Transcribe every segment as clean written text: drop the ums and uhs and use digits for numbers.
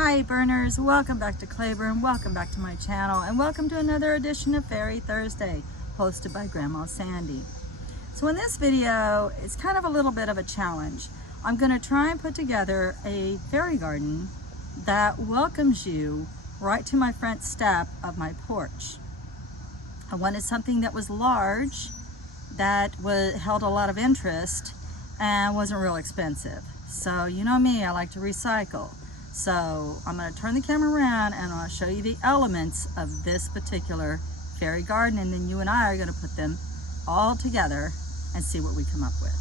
Hi burners, welcome back to Claiborne, welcome back to my channel, and welcome to another edition of Fairy Thursday, hosted by Grandma Sandy. So in this video, it's kind of a little bit of a challenge. I'm going to try and put together a fairy garden that welcomes you right to my front step of my porch. I wanted something that was large, that held a lot of interest, and wasn't real expensive. So you know me, I like to recycle. So I'm going to turn the camera around and I'll show you the elements of this particular fairy garden, and then you and I are going to put them all together and see what we come up with.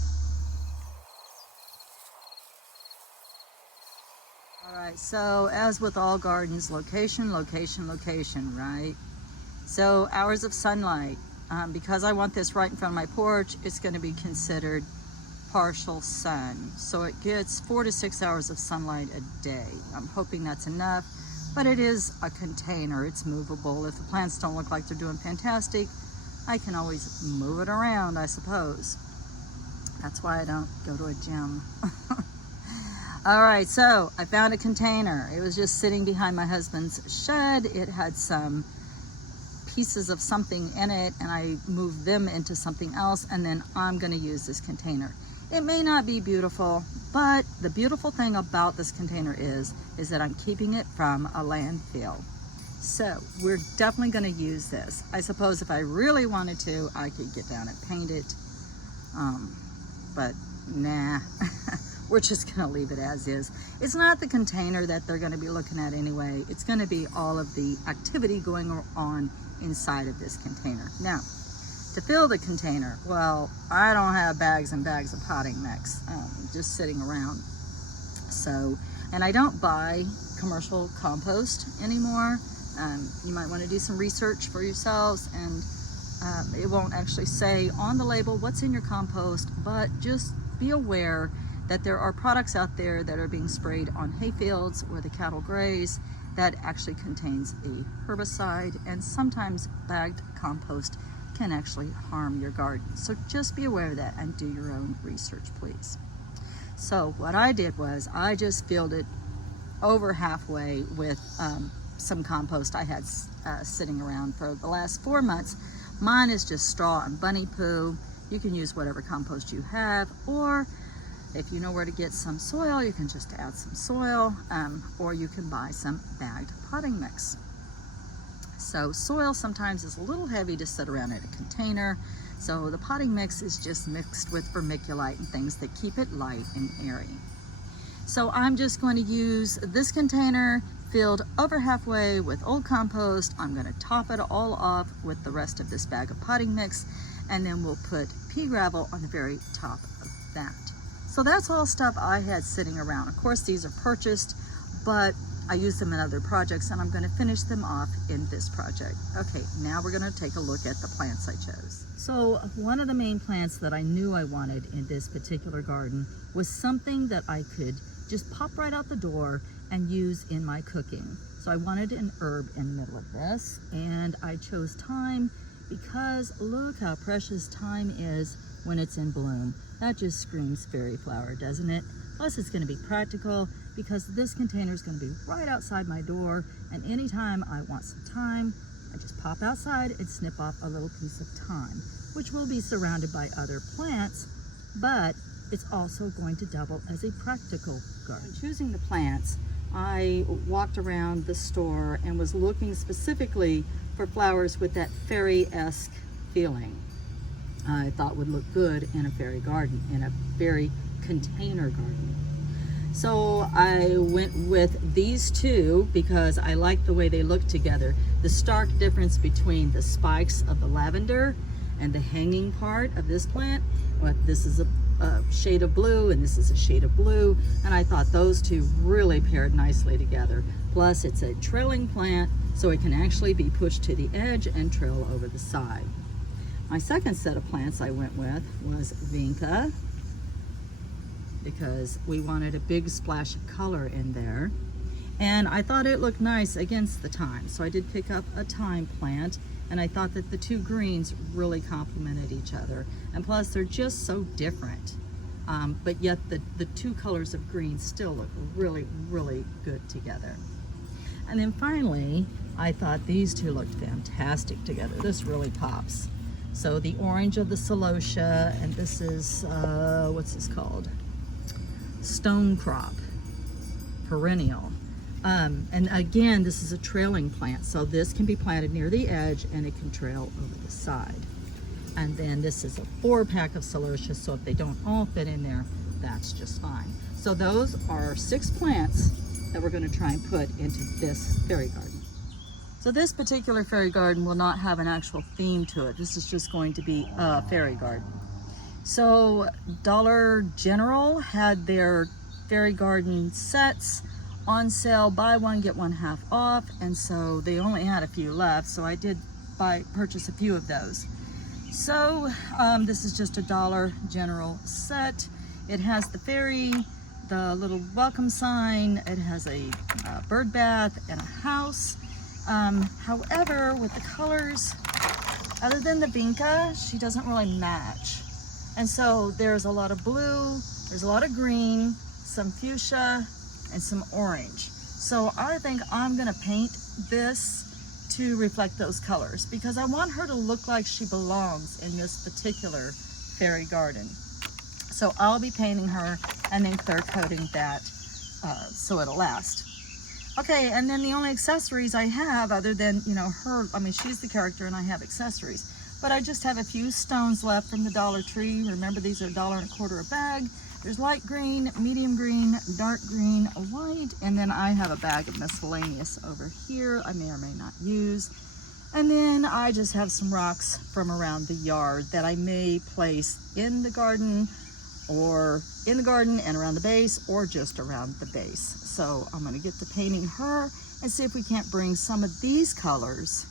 Alright, so as with all gardens, location, location, location, right? So hours of sunlight. Because I want this right in front of my porch, it's going to be considered partial sun, so it gets 4 to 6 hours of sunlight a day. I'm hoping that's enough, but it is a container. It's movable. If the plants don't look like they're doing fantastic, I can always move it around, I suppose. That's why I don't go to a gym. All right, so I found a container. It was just sitting behind my husband's shed. It had some pieces of something in it, and I moved them into something else, and then I'm going to use this container. It may not be beautiful, but the beautiful thing about this container is that I'm keeping it from a landfill. So we're definitely going to use this. I suppose if I really wanted to, I could get down and paint it, but nah. We're just going to leave it as is. It's not the container that they're going to be looking at anyway. It's going to be all of the activity going on inside of this container. Now, to fill the container, well, I don't have bags and bags of potting mix just sitting around. So, and I don't buy commercial compost anymore. You might want to do some research for yourselves, and it won't actually say on the label what's in your compost, but just be aware that there are products out there that are being sprayed on hay fields where the cattle graze that actually contains a herbicide, and sometimes bagged compost can actually harm your garden. So just be aware of that and do your own research, please. So what I did was I just filled it over halfway with some compost I had sitting around for the last 4 months. Mine is just straw and bunny poo. You can use whatever compost you have, or if you know where to get some soil, you can just add some soil, or you can buy some bagged potting mix. So soil sometimes is a little heavy to sit around in a container, so the potting mix is just mixed with vermiculite and things that keep it light and airy. So I'm just going to use this container filled over halfway with old compost. I'm going to top it all off with the rest of this bag of potting mix, and then we'll put pea gravel on the very top of that. So that's all stuff I had sitting around. Of course, these are purchased, but I use them in other projects, and I'm going to finish them off in this project. Okay, now we're going to take a look at the plants I chose. So one of the main plants that I knew I wanted in this particular garden was something that I could just pop right out the door and use in my cooking. So I wanted an herb in the middle of this, and I chose thyme because look how precious thyme is when it's in bloom. That just screams fairy flower, doesn't it? Plus it's going to be practical because this container is going to be right outside my door, and anytime I want some thyme, I just pop outside and snip off a little piece of thyme, which will be surrounded by other plants, but it's also going to double as a practical garden. When choosing the plants, I walked around the store and was looking specifically for flowers with that fairy-esque feeling. I thought would look good in a fairy garden, in a fairy container garden. So I went with these two because I like the way they look together. The stark difference between the spikes of the lavender and the hanging part of this plant. This is a shade of blue and this is a shade of blue, and I thought those two really paired nicely together. Plus it's a trailing plant, so it can actually be pushed to the edge and trail over the side. My second set of plants I went with was vinca, because we wanted a big splash of color in there, and I thought it looked nice against the thyme, so I did pick up a thyme plant, and I thought that the two greens really complemented each other, and plus they're just so different. but yet the two colors of green still look really, really good together. And then finally, I thought these two looked fantastic together. This really pops. So the orange of the celosia, and this is, what's this called? Stone crop, perennial. And again, this is a trailing plant, so this can be planted near the edge and it can trail over the side. And then this is a 4-pack of celosia, so if they don't all fit in there, that's just fine. So those are 6 plants that we're going to try and put into this fairy garden. So this particular fairy garden will not have an actual theme to it. This is just going to be a fairy garden. So Dollar General had their fairy garden sets on sale, buy one get one half off, and so they only had a few left, so I did purchase a few of those. So this is just a Dollar General set. It has the fairy, the little welcome sign, it has a bird bath and a house. However, with the colors, other than the vinca, she doesn't really match. And so there's a lot of blue, there's a lot of green, some fuchsia, and some orange. So I think I'm gonna paint this to reflect those colors because I want her to look like she belongs in this particular fairy garden. So I'll be painting her and then clear coating that so it'll last. Okay, and then the only accessories I have other than, you know, her, I mean, she's the character and I have accessories, but I just have a few stones left from the Dollar Tree. Remember, these are $1.25 a bag. There's light green, medium green, dark green, white, and then I have a bag of miscellaneous over here I may or may not use. And then I just have some rocks from around the yard that I may place in the garden and around the base or just around the base. So I'm gonna get to painting her and see if we can't bring some of these colors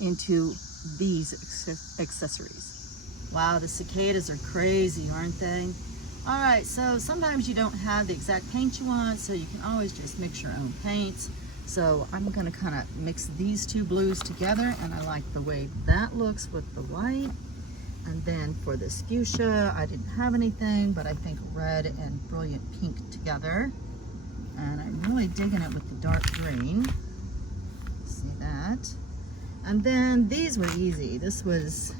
into these accessories. Wow, the cicadas are crazy, aren't they? All right, so sometimes you don't have the exact paint you want, so you can always just mix your own paints. So I'm gonna kind of mix these two blues together, and I like the way that looks with the white. And then for this fuchsia, I didn't have anything, but I think red and brilliant pink together. And I'm really digging it with the dark green. See that? And then these were easy. This was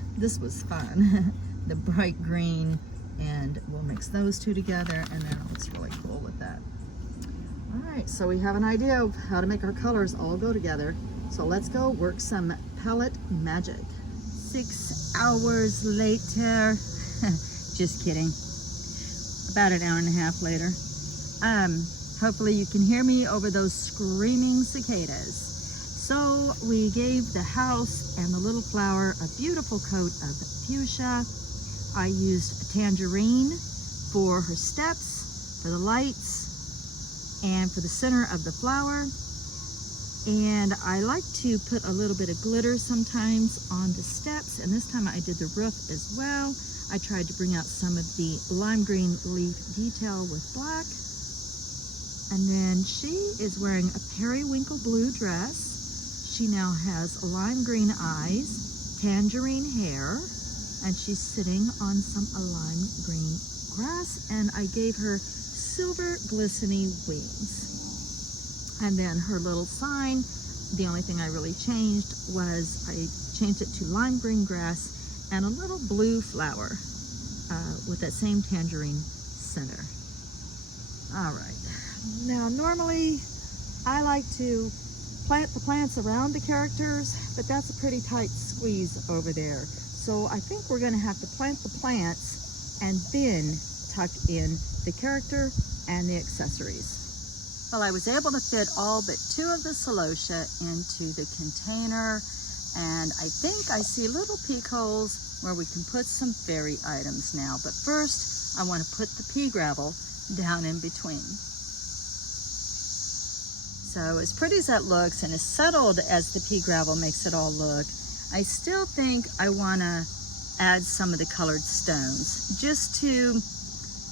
fun. The bright green, and we'll mix those two together, and then it looks really cool with that. All right, so we have an idea of how to make our colors all go together. So let's go work some palette magic. 6 hours later. Just kidding. About an hour and a half later. Hopefully you can hear me over those screaming cicadas. So we gave the house and the little flower a beautiful coat of fuchsia. I used tangerine for her steps, for the lights, and for the center of the flower. And I like to put a little bit of glitter sometimes on the steps, and this time I did the roof as well. I tried to bring out some of the lime green leaf detail with black. And then she is wearing a periwinkle blue dress. She now has lime green eyes, tangerine hair, and she's sitting on some lime green grass, and I gave her silver glistening wings. And then her little sign, the only thing I really changed was I changed it to lime green grass and a little blue flower with that same tangerine center. All right. Now, normally I like to plant the plants around the characters, but that's a pretty tight squeeze over there. So I think we're going to have to plant the plants and then tuck in the character and the accessories. Well, I was able to fit all but 2 of the celosia into the container, and I think I see little peek holes where we can put some fairy items now. But first, I want to put the pea gravel down in between. So as pretty as that looks and as settled as the pea gravel makes it all look, I still think I want to add some of the colored stones just to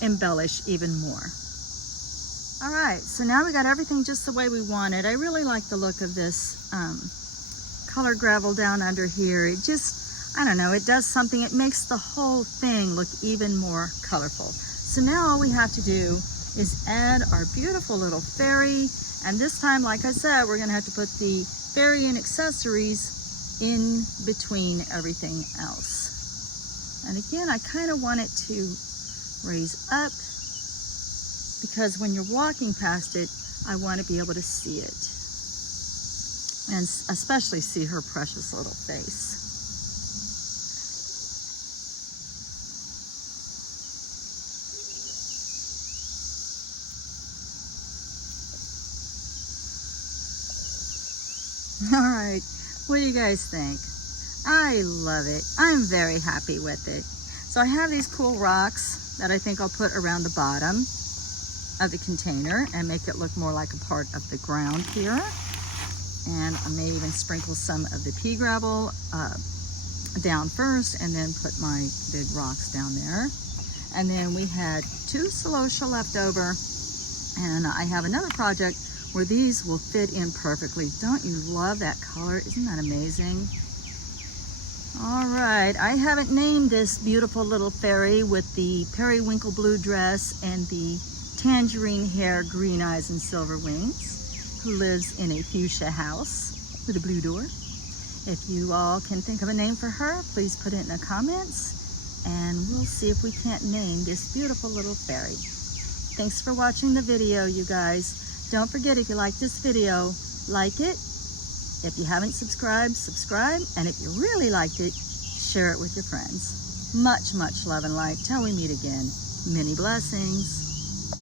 embellish even more. All right, so now we got everything just the way we wanted. I really like the look of this colored gravel down under here. It just, I don't know, it does something. It makes the whole thing look even more colorful. So now all we have to do is add our beautiful little fairy. And this time, like I said, we're gonna have to put the fairy and accessories in between everything else. And again, I kind of want it to raise up because when you're walking past it, I want to be able to see it. And especially see her precious little face. All right, what do you guys think? I love it. I'm very happy with it. So I have these cool rocks that I think I'll put around the bottom of the container and make it look more like a part of the ground here. And I may even sprinkle some of the pea gravel down first and then put my big rocks down there. And then we had 2 celosia left over, and I have another project where these will fit in perfectly. Don't you love that color? Isn't that amazing? All right, I haven't named this beautiful little fairy with the periwinkle blue dress and the tangerine hair, green eyes, and silver wings, who lives in a fuchsia house with a blue door. If you all can think of a name for her, please put it in the comments, and we'll see if we can't name this beautiful little fairy. Thanks for watching the video, you guys. Don't forget, if you like this video, like it. If you haven't subscribed, subscribe. And if you really liked it, share it with your friends. Much, much love and light till we meet again. Many blessings.